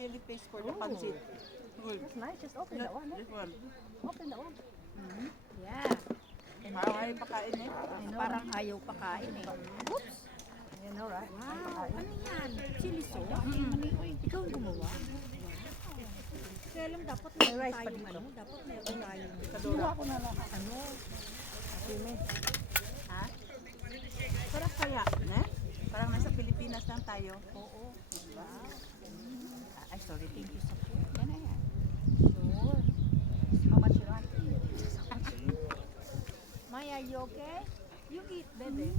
chili paste for the pancit. Good. It's nice. Just open that one. This one. Open that one. Yeah. Parang ayaw pakain eh. Parang ayaw pakain eh. Oops! You know, right? Wow, ano yan? Chili sauce? Ikaw ang gumawa? Kaya lang dapat May meron rice pa tayong dito. ano, dapat meron tayong Ginawa ko na lang. ano, Simi. ha? Sarap kaya, ne? Parang nasa Pilipinas lang tayo. Oo. Diba? Ay, sorry, thank you sa food. Yan na yan. Sure. How much you want? Maya, you okay? You eat, bebe.